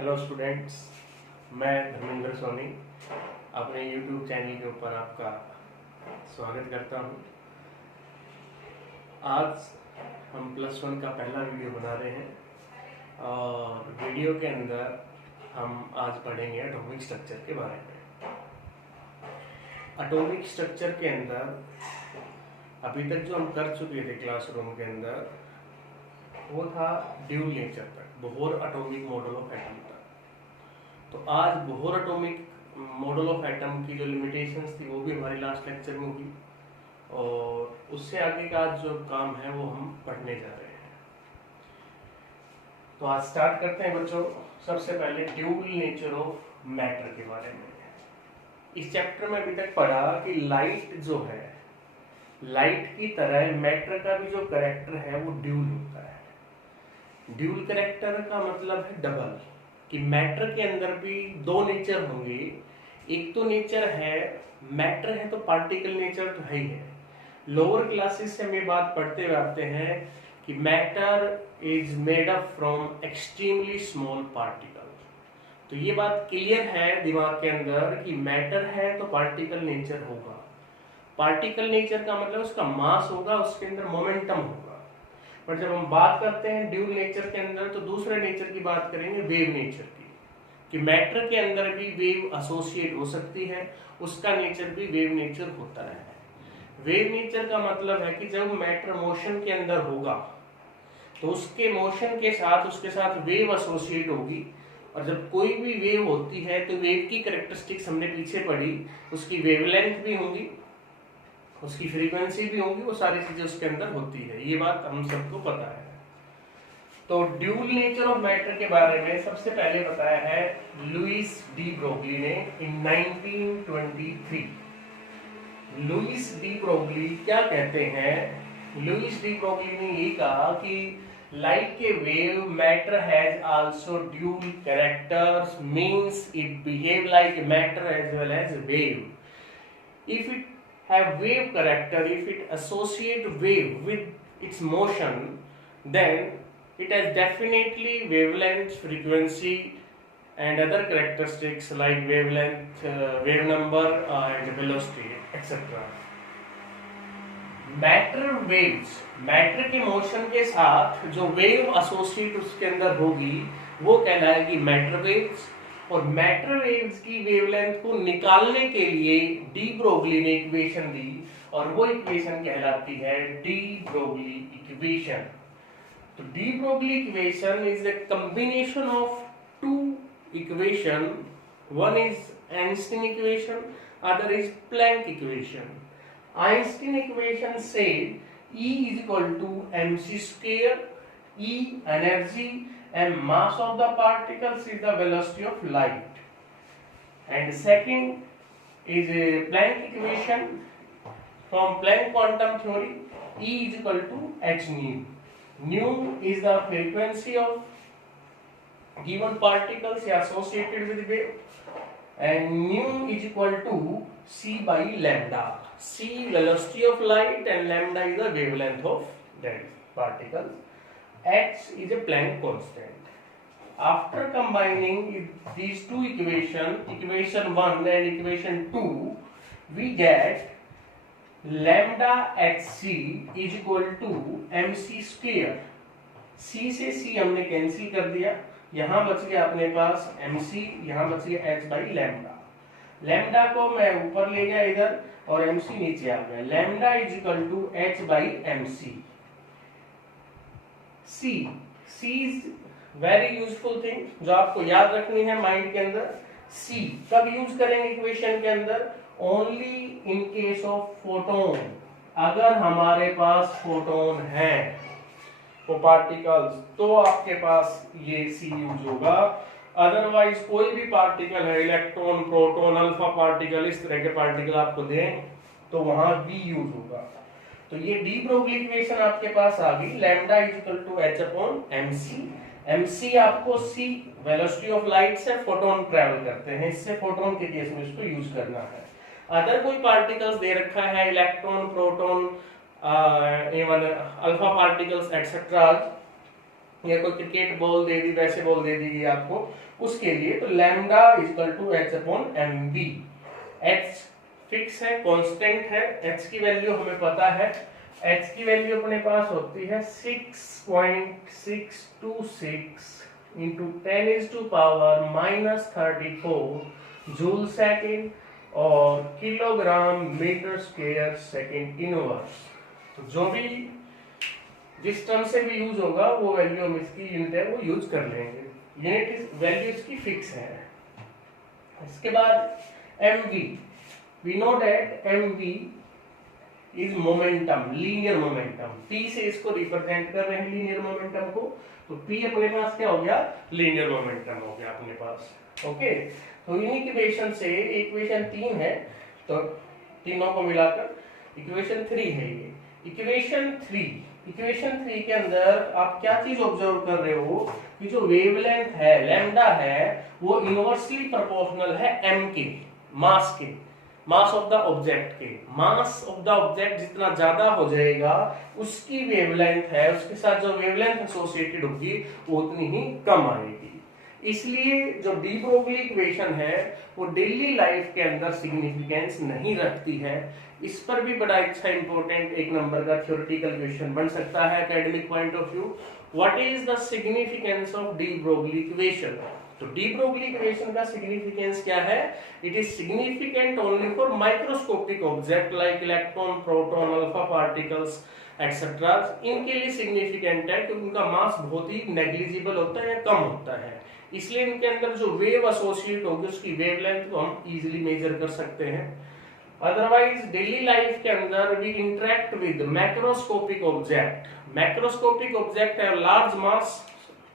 Hello students, मैं धर्मेंद्र सोनी अपने YouTube channel के ऊपर आपका स्वागत करता हूं। आज हम प्लस वन का पहला वीडियो बना रहे हैं और वीडियो के अंदर हम आज पढ़ेंगे एटॉमिक स्ट्रक्चर के बारे में। एटॉमिक स्ट्रक्चर के अंदर अभी तक जो हम कर चुके थे क्लासरूम के अंदर वो था ड्यूल नेचर तक, Bohr atomic model of atom तक। तो आज Bohr atomic model of atom की जो लिमिटेशंस थी वो भी हमारी लास्ट लेक्चर में हुई और उससे आगे का आज जो काम है वो हम पढ़ने जा रहे हैं। तो आज स्टार्ट करते हैं बच्चों। सबसे पहले ड्यूल नेचर ऑफ मैटर के बारे में। इस चैप्टर में अभी तक पढ़ा कि लाइट जो है, लाइट की तरह मैटर का भी जो कैरेक्टर है वो ड्यूल होता है। ड्यूल कैरेक्टर का मतलब है डबल, कि मैटर के अंदर भी दो नेचर होंगे। एक तो नेचर है, मैटर है तो पार्टिकल नेचर तो है ही है। लोअर क्लासेस से हम ये बात पढ़ते हुए आते हैं कि matter is made up from extremely small particle. तो ये बात क्लियर है दिमाग के अंदर कि मैटर है तो पार्टिकल नेचर होगा। पार्टिकल नेचर का मतलब उसका मास होगा, उसके अंदर मोमेंटम होगा। पर जब हम बात करते हैं ड्यूल नेचर के अंदर तो दूसरे नेचर की बात करेंगे, वेव नेचर की, कि मैटर के अंदर भी वेव एसोसिएट हो सकती है, उसका नेचर भी वेव नेचर होता है। वेव नेचर का मतलब है कि जब मैटर मोशन के अंदर होगा तो उसके मोशन के साथ उसके साथ वेव एसोसिएट होगी। और जब कोई भी वेव होती है तो वेव की कैरेक्टरिस्टिक्स हमने पीछे पढ़ी, उसकी वेवलेंथ भी होंगी, उसकी फ्रीक्वेंसी भी होगी, वो सारी चीजें उसके अंदर होती है। ये बात हम सबको पता है। तो ड्यूल नेचर ऑफ मैटर के बारे में सबसे पहले बताया है लुइस डी ब्रोगली ने इन 1923। लुइस डी ब्रोगली क्या कहते हैं? लुइस डी ब्रोगली ने ये कहा कि like a wave matter has also dual characters, means it behave like a matter as well as wave. If it have wave character, if it associate wave with its motion, then it has definitely wavelength, frequency and other characteristics like wavelength, wave number and velocity etc. Matter waves, matter के motion के साथ जो wave associate उसके अंदर होगी वो कहलाएगी matter waves. और मैटर वेव्स की वेवलेंथ को निकालने के लिए डी ब्रोगली ने इक्वेशन दी और वो इक्वेशन कहलाती है डी ब्रोगली इक्वेशन। तो de Broglie equation is the combination of two equation, one is Einstein equation, other is Planck equation. Einstein equation से E is equal to mc square, E energy and mass of the particles is the velocity of light. And second is a Planck equation from Planck quantum theory, E is equal to h nu. Nu is the frequency of given particles associated with wave, and nu is equal to c by lambda. C velocity of light and lambda is the wavelength of that particles. H is a Planck constant. After combining these two equations, equation 1 and equation 2, we get lambda hc is equal to mc square. c से c हमने cancel कर दिया, यहाँ बच गया अपने पास mc, यहाँ बच गया h by lambda। लैम्डा को मैं ऊपर ले गया इधर और mc नीचे आ गया। Lambda is equal to h by mc। c is very useful thing जो आपको याद रखनी है माइंड के अंदर। c कब यूज करेंगे इक्वेशन के अंदर? Only in case of photon. अगर हमारे पास फोटोन है वो पार्टिकल्स तो आपके पास ये c यूज होगा। अदरवाइज कोई भी पार्टिकल है, इलेक्ट्रॉन, प्रोटॉन, अल्फा पार्टिकल, इस तरह के पार्टिकल आपको दें तो वहां v यूज होगा। तो ये डी ब्रोगली इक्वेशन आपके पास आ गई, lambda is equal to h upon mc। mc आपको c वेलोसिटी ऑफ लाइट से फोटोन ट्रैवल करते हैं, इससे फोटोन के केस में इसको यूज करना है। अदर कोई पार्टिकल्स दे रखा है, electron, proton, even alpha particles etcetera, या कोई क्रिकेट बॉल दे दी, वैसे बॉल दे दी आपको, उसके लिए तो lambda equal to H upon M V. H fix है, कांस्टेंट है, एच की वैल्यू हमें पता है, एच की वैल्यू अपने पास होती है 6.626 इंटू 10⁻⁻34 जूल सेकेंड और kilogram metre square second inverse. तो जो भी जिस टर्म से भी यूज होगा वो वैल्यू हम इसकी यूनिट है वो यूज कर लेंगे। यूनिट वैल्यू इसकी फिक्स है। इसके बाद mv, we know that mv is momentum, linear momentum. p से इसको रिप्रेजेंट कर रहे हैं लीनियर मोमेंटम को, तो p अपने पास क्या हो गया, लीनियर मोमेंटम हो गया अपने पास। ओके, तो इन इक्वेशन से इक्वेशन 3 है, तो तीनों को मिलाकर इक्वेशन 3 है ये। इक्वेशन 3 के अंदर आप क्या चीज ऑब्जर्व कर रहे हो कि जो वेवलेंथ है लैम्डा है वो इनवर्सली प्रोपोर्शनल है m के मास ऑफ द ऑब्जेक्ट के। मास ऑफ द ऑब्जेक्ट जितना ज्यादा हो जाएगा उसकी वेवलेंथ है, उसके साथ जो वेवलेंथ एसोसिएटेड होगी वो उतनी ही कम आएगी। इसलिए जो डी ब्रोगली इक्वेशन है वो डेली लाइफ के अंदर सिग्निफिकेंस नहीं रखती है। इस पर भी बड़ा अच्छा इंपॉर्टेंट एक नंबर का थ्योरेटिकल क्वेश्चन बन सकता है academic point of view. What is the significance of D Broglie equation? तो डी ब्रोगली इक्वेशन का सिग्निफिकेंस क्या है? It is significant only for microscopic object like electron, proton, alpha particles etcetera. इनके लिए significant है क्योंकि उनका मास बहुत ही नेग्लिजिबल होता है या कम होता है, इसलिए इनके अंदर जो वेव एसोसिएट होगी उसकी वेवलेंथ को हम इजीली मेजर कर सकते हैं। अदरवाइज डेली लाइफ के अंदर we interact with macroscopic object have large mass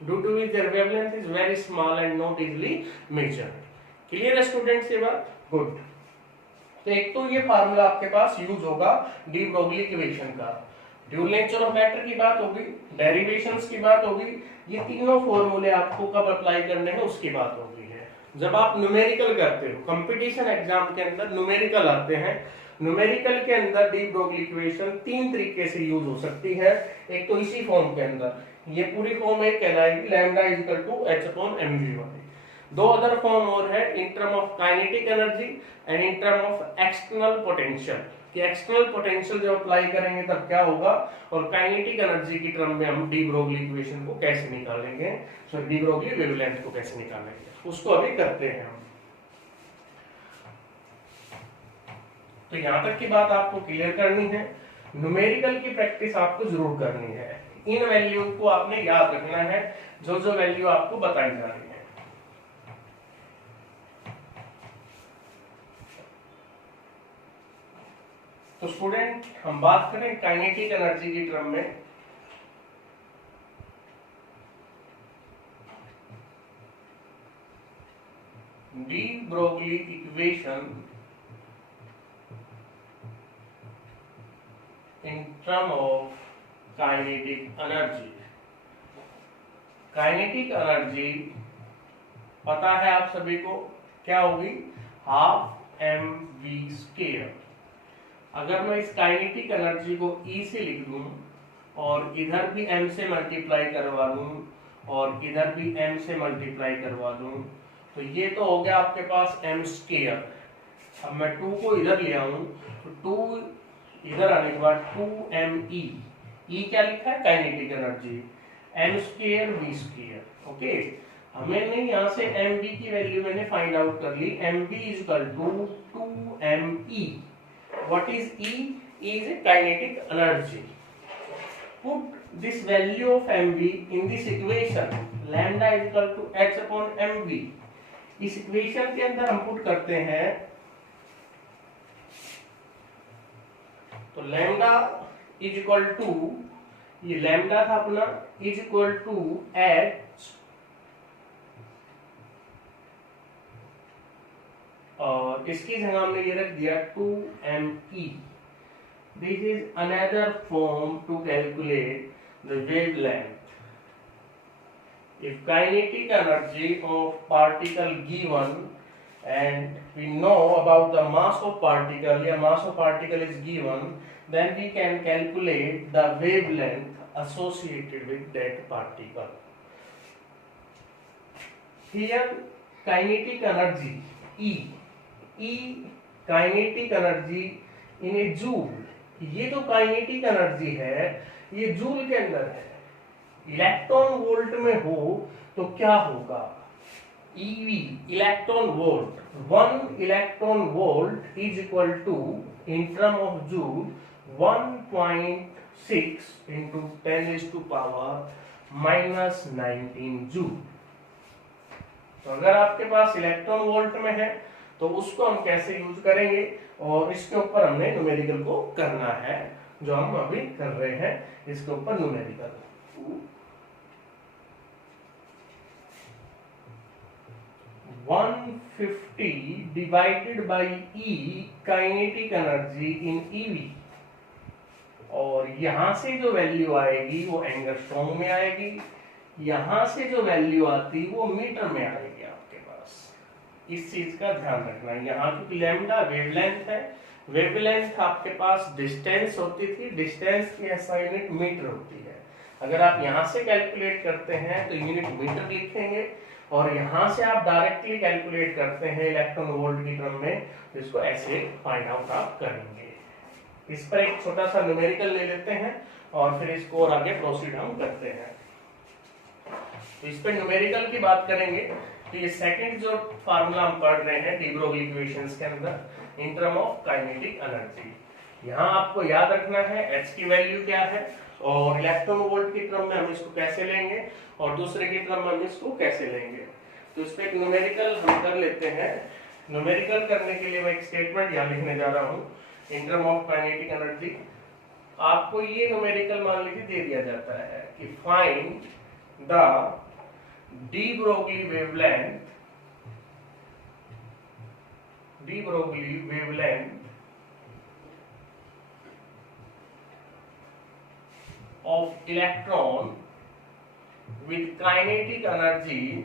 due to which their wavelength is very small and not easily measured. Clear है स्टूडेंट्स ये बात? गुड। तो एक तो ये फार्मूला आपके पास यूज होगा डी ब्रोगली इक्वेशन का, ड्यूल नेचर ऑफ मैटर की बात होगी, डेरिवेशंस की बात होगी, ये तीनों फॉर्मूले आपको कब अप्लाई करने हैं उसकी बात होगी है जब आप न्यूमेरिकल करते हो। कंपटीशन एग्जाम के अंदर न्यूमेरिकल आते हैं, न्यूमेरिकल के अंदर डी ब्रोगली इक्वेशन 3 तरीके से यूज हो सकती है। एक तो इसी फॉर्म के अंदर, ये पूरी फॉर्म एक कहलाएगी lambda equal to H upon M V वाली। दो अदर फॉर्म और है in term of kinetic energy and in term of external potential, कि एक्सटर्नल पोटेंशियल जब अप्लाई करेंगे तब क्या होगा, और काइनेटिक एनर्जी की टर्म में हम डी ब्रोगली इक्वेशन को कैसे निकालेंगे, सो डी ब्रोगली वेवलेंथ को कैसे निकालेंगे उसको अभी करते हैं हम। तो यहां तक की बात आपको क्लियर करनी है। न्यूमेरिकल की प्रैक्टिस आपको जरूर करनी है, इन वैल्यू को आपने याद रखना है जो जो वैल्यू आपको बताई जा रही है। तो स्टूडेंट हम बात करें काइनेटिक एनर्जी की टर्म में, D Broglie equation in term of kinetic energy. Kinetic energy पता है आप सभी को क्या होगी, हाफ एम वी स्क्वायर। अगर मैं इस काइनेटिक एनर्जी को E से लिख दूं और इधर भी m से मल्टीप्लाई करवा दूं और इधर भी m से मल्टीप्लाई करवा दूं तो ये तो हो गया आपके पास m स्क्वायर। अब मैं 2 को इधर ले आऊं तो 2 इधर आने के बाद 2me, E क्या लिखा है kinetic energy, m square v square. Okay, हमें नहीं यहाँ से mv की वैल्यू मैंने फाइंड आउट कर ली, mv is equal to 2me। What is E? E is a kinetic energy. Put this value of mv in this equation, lambda is equal to h upon mv। इस equation के अंदर हम put करते हैं तो lambda is equal to, ये lambda था अपना, इज इक्वल टू एच और इसकी जगह हमने ये रख दिया 2me। This is another form to calculate the wavelength. If kinetic energy of particle given and we know about the mass of particle, या mass of particle is given, then we can calculate the wavelength associated with that particle. Here kinetic energy E kinetic energy in a joule, ये जो kinetic energy है ये joule के अंदर है, electron volt में हो तो क्या होगा, EV electron volt, 1 electron volt is equal to in term of joule 1.6 into 10⁻⁻19 joule. तो अगर आपके पास इलेक्ट्रॉन वोल्ट में है तो उसको हम कैसे यूज करेंगे, और इसके ऊपर हमने न्यूमेरिकल को करना है, जो हम अभी कर रहे हैं इसके ऊपर numerical. 150 divided by E kinetic energy in EV, और यहां से जो वैल्यू आएगी वो एंगस्ट्रॉम में आएगी, यहां से जो वैल्यू आती वो मीटर में आएगी आपके पास। इस चीज का ध्यान रखना है। यहाँ क्योंकि लैम्डा वेवलेंथ है, वेवलेंथ आपके पास डिस्टेंस होती थी, डिस्टेंस की SI यूनिट मीटर होती है। अगर आप यहाँ से कैलकुलेट करते हैं तो यूनिट मीटर लिखेंगे, और यहाँ से आप डायरेक्टली कैलकुलेट करते हैं इलेक्ट्रॉन वोल्ट की टर्म में, तो इसको ऐसे फाइंड आउट आप करेंगे। इस पर एक छोटा सा न्यूमेरिकल ले लेते हैं और फिर इसको और आगे प्रोसीड हम करते हैं। तो इस पे न्यूमेरिकल की बात करेंगे तो ये सेकंड जो फार्मूला हम पढ़ रहे हैं डी ब्रोगली इक्वेशंस के अंदर इन टर्म ऑफ काइनेटिक एनर्जी, यहाँ आपको याद रखना है H की वैल्यू क्या है, और इलेक्ट्रॉन वोल्ट की टर्म में हम इसको कैसे लेंगे, और दूसरे की टर्म में हम इसको कैसे लेंगे। तो इस पे एक न्यूमेरिकल हम कर लेते हैं। न्यूमेरिकल करने के लिए मैं एक स्टेटमेंट यहाँ लिखने जा रहा हूँ इन टर्म ऑफ काइनेटिक एनर्जी। आपको ये न्यूमेरिकल मान लीजिए दे दिया जाता है कि find the de Broglie wavelength of electron with kinetic energy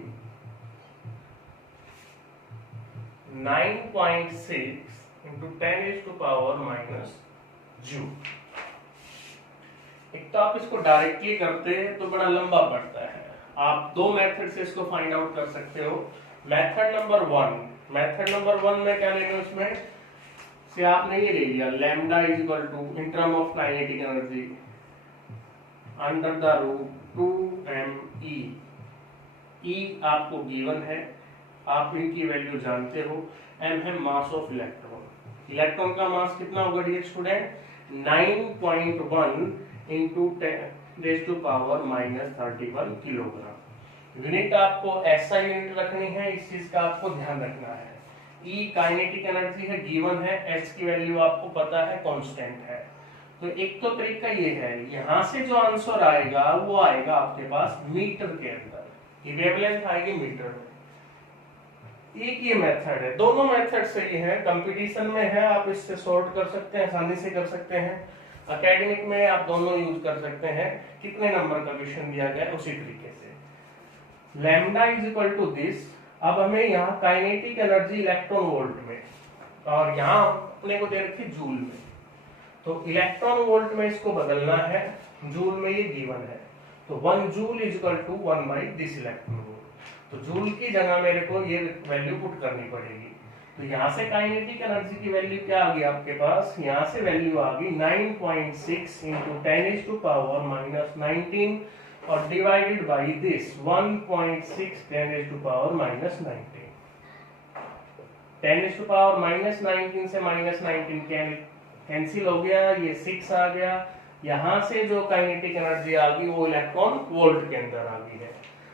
9.6 into 10⁻⁻⁰ joule. एक तो आप इसको डायरेक्टली करते हैं तो बड़ा लंबा पड़ता है, आप दो मेथड से इसको फाइंड आउट कर सकते हो। मेथड नंबर वन में क्या लेंगे, उसमें से आपने ये ले लिया lambda is equal to in term of kinetic energy under the root 2m E आपको गिवन है, आप इनकी वैल्यू जानते हो। m है मास ऑफ इलेक्ट्रॉन, इलेक्ट्रॉन का मास कितना होगा dear student, 9.1 into 10⁻⁻31 kilogram. Unit आपको ऐसा यूनिट रखनी है, इस चीज का आपको ध्यान रखना है। E काइनेटिक एनर्जी है, गिवन है, H की वैल्यू आपको पता है, कांस्टेंट है। तो एक तो तरीका ये है, यहां से जो आंसर आएगा वो आएगा आपके पास मीटर के अंदर, ये वेवलेंथ आएगी मीटर में। एक ये मेथड है, दोनों मेथड सही है, कंपटीशन में है आप इससे सॉर्ट कर सकते हैं, आसानी से कर सकते हैं। एकेडमिक में आप दोनों यूज कर सकते हैं, कितने नंबर का क्वेश्चन दिया गया उसी तरीके से। Lambda is equal to this, अब हमें यहाँ काइनेटिक एनर्जी इलेक्ट्रॉन वोल्ट में, और यहाँ अपने को दे रखी जूल में, तो इलेक्ट्रॉन वोल्ट में इसको बदलना है, जूल में ये गिवन है, तो 1 joule is equal to 1 by this electron volt. तो जूल की जगह मेरे को ये वैल्यू पुट करनी पड़ेगी। तो यहाँ से काइनेटिक एनर्जी की वैल्यू क्या आ गई आपके पास, यहाँ से वैल्यू आ गई 9.6 इंटू 10⁻⁻19 और डिवाइडेड बाई दिस 1.6 10⁻⁻19। 10⁻⁻19 से -19 कैंसिल हो गया, ये 6 आ गया, यहाँ से जो काइनेटिक एनर्जी आ गई वो इलेक्ट्रॉन वोल्ट के अंदर आ गई है।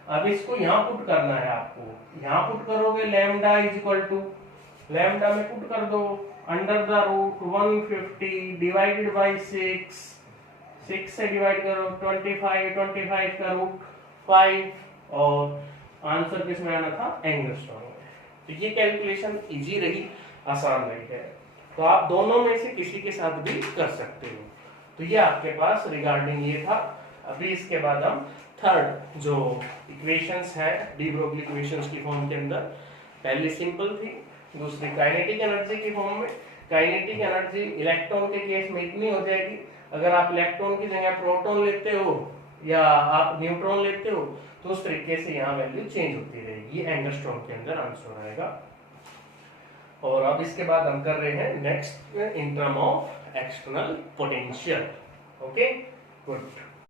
अब इसको यहाँ पुट करना है आपको, यहाँ पुट करोगे lambda is equal to, lambda में पुट कर दो under the root 150 divided by 6 से डिवाइड करो 25 का रूट 5, और आंसर किसमें आना था, एंगस्ट्रॉम में। तो ये कैलकुलेशन इजी रही, आसान रही है, तो आप दोनों में से किसी के साथ भी कर सकते हो। तो ये आपके पास रिगार्डिंग ये था। अभी इसके बाद हम थर्ड जो इक्वेशंस है डी ब्रोगली इक्वेशंस की फॉर्म के अंदर, पहले सिंपल थी, दूसरी काइनेटिक एनर्जी की फॉर्म में। काइनेटिक एनर्जी इलेक्ट्रॉन के केस में इतनी हो जाएगी, अगर आप इलेक्ट्रॉन की जगह प्रोटॉन लेते हो या आप न्यूट्रॉन लेते हो तो उस तरीके से यहाँ वैल्यू चेंज होती रहेगी। ये एंगस्ट्रॉम के अंदर आंसर आएगा। और अब इसके बाद हम कर रहे हैं next in term of external potential. Okay, good.